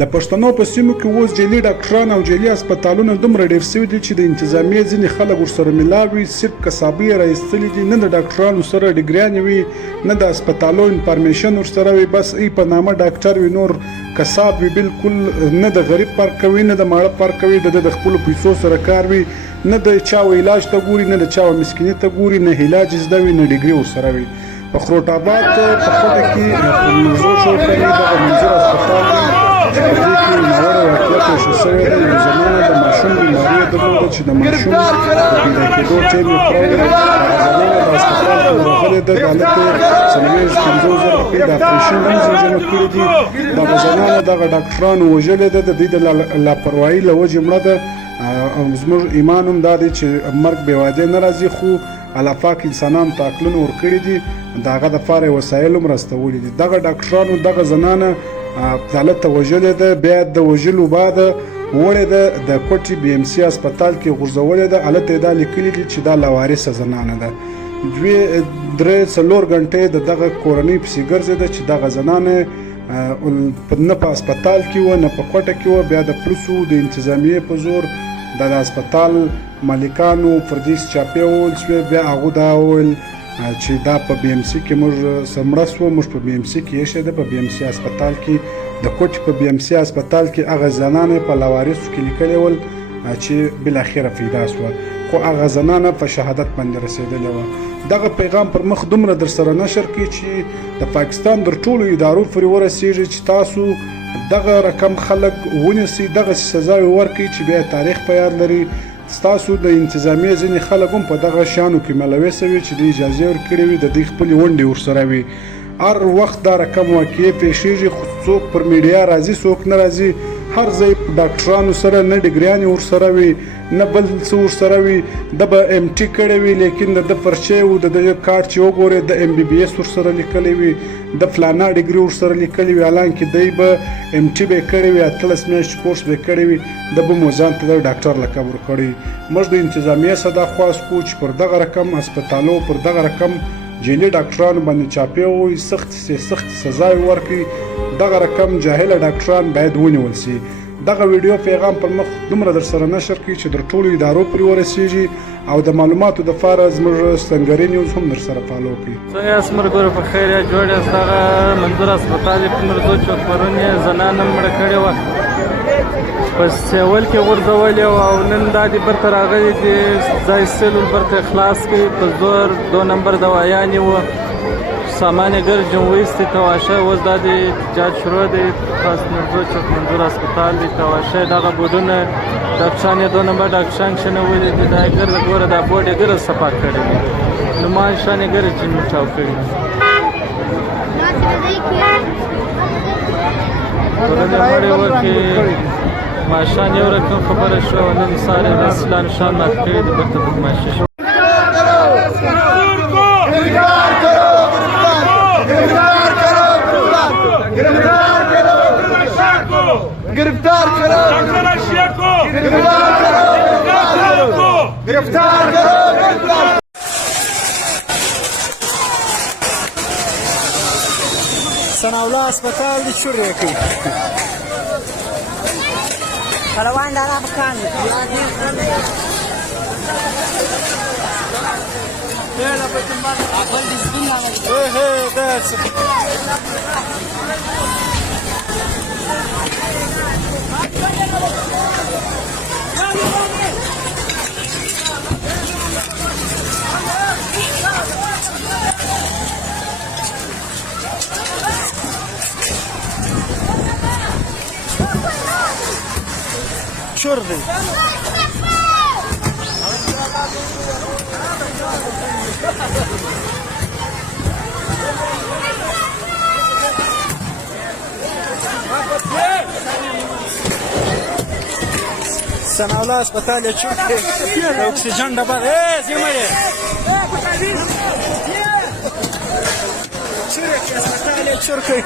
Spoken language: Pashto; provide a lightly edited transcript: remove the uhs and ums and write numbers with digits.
د پښتنو په سیمو کې اوس جعلي ډاکټران او جعلي هسپتالونه دومره ډېر سوي دي چې د انتظامیې ځینې خلک ورسره ملاو وي، صرف کسابۍ یې راایستلي دي، نه د ډاکټرانو سره ډګریانې وي، نه د هسپتالو انفارمیشن ورسره وي، بس ای په نامه ډاکټر وي، نور کساب وي، بالکل نه د غریب فرق کوي نه د ماړه فرق کوي، د خپلو پیسو سره کار وي، نه د چا علاج ته ګوري، نه د چا مسکیني ته ګوري، نه علاج زده وي، نه ډګري ورسره وي. په خروټ آباد په کوټه کې منظور شو کوي دغه منظور هسپتال دی چې په دې کې ناوړه واقعه پېښه شوې ده. یو زمانه د ماشوم بیماري یې درلوده چې د ماشوم د پیدا کېدو ټیم یې پرې د هسپتال کې راغلی ده. د هلک یې 50,000 روپۍ د اپریشن هم زمزمه کړي دي. دغه زنانه دغه ډاکټرانو وژلې ده، د دوی د لاپرواهي له وجې مړه ده. او زموږ ایمان هم دا دی چې مرګ بې وعدې نه راځي، خو الله پاک انسانانو ته عقلونه ورکړي دي، د هغه دپاره یې وسایل هم راستولي دي. دغه ډاکټرانو دغه زنانه هلته وژلې ده، بیا د وژلو بعده وړې ده د کوټې بي ام سي هسپتال کې غورځولې ده. هلته یې دا لیکلي دي چې دا لاوارثه زنانه ده. 2-3 غنټې د دغه کورنۍ پسې ګرځېده چې دغه زنانه نه په هسپتال کې وه نه په کوټه کې وه. بیا د پولیسو د انتظامیې په زور د هسپتال مالکانو فردیس چاپې وویل شوې، بیا هغو دا وویل چې دا په بي ام سي کې موږ مړه شوه، موږ په بي ام سي کې ایښې ده. په بي ام سي هسپتال کې د کوټې په بي ام سي هسپتال کې هغه زنانه په لاوارثو کې لیکلي ول چې بالاخره پیدا شوه، خو هغه زنانه په شهادت باندې رسېدلې وه. دغه پیغام پر مخ دومره در سره نشر کړي چې د پاکستان در ټولو ادارو پورې ورسېږي چې تاسو دغه رقم خلک ونیسئ، دغسې سزاوې ورکړئ چې بیا تاریخ په یاد لري. ستاسو د انتظامیې ځینې خلک هم په دغه شیانو کې ملوث وي چې د اجازې ورکړې وي، د دوی خپلې ونډې ورسره وي. هر وخت دا رقم واقعې پیښېږي، خو څوک پر میډیا راځي څوک نه راځي. هر ځای ډاکټرانو سره نه ډګریانې ورسره وي نه بل څه ورسره وي. ده به ایم ټي کړی وي، لیکن د ده پرچې و د ده کارت چې وګورې د ایم بي بي ایس ورسره لیکلی وي، د فلانا ډګري ورسره لیکلی وي، حالانکې دی به ایم ټي به یې کړی وي، 18 میاشتې کورس به یې کړی وي، ده به مو ځان ته د ډاکټر لقب ورکړی. موږ د انتظامیې څخه دا خواست کوو چې پر دغه رقم هسپتالو پر دغه رقم جعلي ډاکټرانو باندې چاپې ووایي، سختې سزاوې ورکړي. دغه رقم جاهله ډاکټران باید ونیول سي. دغه ویډیو پیغام پر مخ دومره در سره نشر کړي چې در ټولو ادارو پورې ورسېږي، او د معلوماتو دپاره زموږ سنګري نیوز هم در سره فالو کړي. څنګه یاست ملګرو؟ په خیر یاست؟ جوړ یاست؟ دغه منظور هسپتال یې په مرزو چوک پرون یې زنانه مړه کړې وه، په سیول کې غورځولې وه، او نن دا دې برته راغلي دي ځای سیلول برته خلاص کړي په زور 2 نمبر دوایانې وه، سامان یې ګرد جمویستی تواشه. اوس دا د احتجاج شروع دی، خاص مرزو چوک منظور هسپتال دی تواشه. دغه بودونه ډاکټران یې 2 نمبر ډاکټران کښېنولي دي، دا یې ګرده ګوره دا بورډ یې ګرده صفا کړی دی، نومان شان یې ګرده چینوټاو کړي دي. ټولنې مړې وکړې ماشان یو رقم خبره شوه، نن سهار یې رسلا نشان مات کړي دي، برته بدماشي شوه. गिरफ्तार करो doctor Russia को, गिरफ्तार करो, गिरफ्तार करो। सनाउल्लाह अस्पताल दी चुरे की Kalawan darah bekan. that's شرطي. सनाउल्लाह अस्पताल या चुके ऑक्सीजन डबा जिम्मेदार अस्पताल या चुके